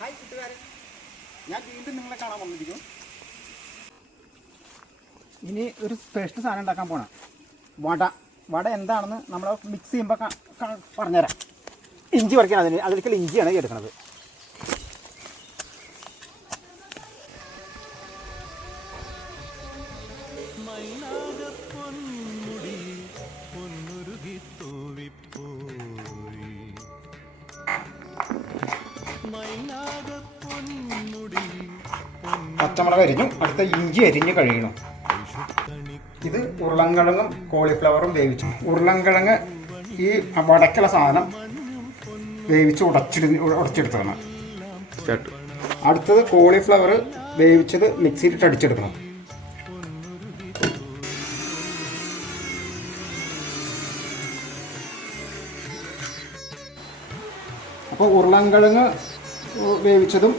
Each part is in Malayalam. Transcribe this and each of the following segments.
ഹായ് കൂട്ടുകാരെ, ഞാൻ വീണ്ടും നിങ്ങളെ കാണാൻ വന്നിരിക്കുന്നു. ഇനി ഒരു സ്പെഷ്യൽ സാധനം ഉണ്ടാക്കാൻ പോകണം. വട എന്താണെന്ന് നമ്മൾ മിക്സ് ചെയ്യുമ്പോൾ പറഞ്ഞുതരാം. ഇഞ്ചി പറിക്കണം. അതിലേക്കുള്ള ഇഞ്ചിയാണ് എടുക്കുന്നത്. പച്ചമുളക് അരിഞ്ഞു. അടുത്ത ഇഞ്ചി അരിഞ്ഞ് കഴിയണം. ഇത് ഉരുളൻകിഴങ്ങും കോളിഫ്ലവറും വേവിച്ചു. ഉരുളൻകിഴങ്ങ് ഈ വടക്കുള്ള സാധനം വേവിച്ച് ഉടച്ചെടുത്തതാണ്. അടുത്തത് കോളിഫ്ലവർ വേവിച്ചത് മിക്സിയിലിട്ട് അടിച്ചെടുക്കണം. അപ്പോൾ ഉരുളൻകിഴങ്ങ് വേവിച്ചതും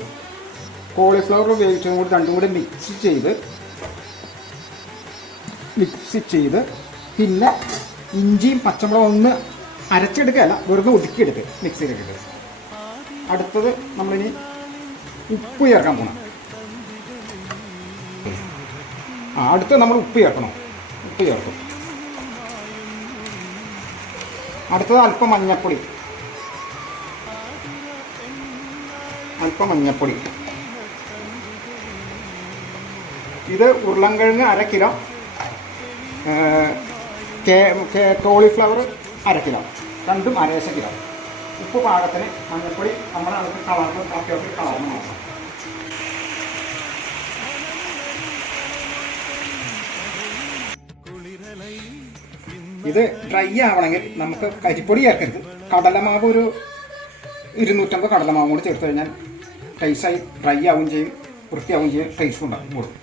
കോളിഫ്ലവർ വേവിച്ചതും കൂടി രണ്ടും കൂടി മിക്സ് ചെയ്ത് പിന്നെ ഇഞ്ചിയും പച്ചമുളകും ഒന്ന് അരച്ചെടുക്കുകയല്ല, വെറുതെ ഒതുക്കിയെടുക്കുക മിക്സിയിലിട്ടിട്ട്. അടുത്തത് നമ്മളിനി ഉപ്പ് ചേർക്കാൻ പോകണം. അടുത്ത് നമ്മൾ ഉപ്പ് ചേർക്കണം. ഉപ്പ് ചേർക്കും. അടുത്തത് അല്പം മഞ്ഞൾപ്പൊടി. ഇത് ഉരുളൻകിഴങ്ങ് 1/2 കിലോ, കോളിഫ്ലവർ 1/2 കിലോ, രണ്ടും 1/2 കിലോ. ഉപ്പ് പാകത്തിന്. മഞ്ഞൾപ്പൊടി നമ്മൾ അത് കളർന്ന് നോക്കാം. ഇത് ഡ്രൈ ആവണമെങ്കിൽ നമുക്ക് കരിപ്പൊടി ചേർക്കരുത്. കടലമാവ് ഒരു 250 കടലമാവും കൂടി ചേർത്ത് കഴിഞ്ഞാൽ ടേസ്റ്റായി ഡ്രൈ ആവുകയും ചെയ്യും, വൃത്തിയാവുകയും ചെയ്യും, ടേസ്റ്റ് ഉണ്ടാകും കൂടും.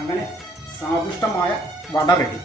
അങ്ങനെ സ്വാദിഷ്ടമായ വട റെഡി.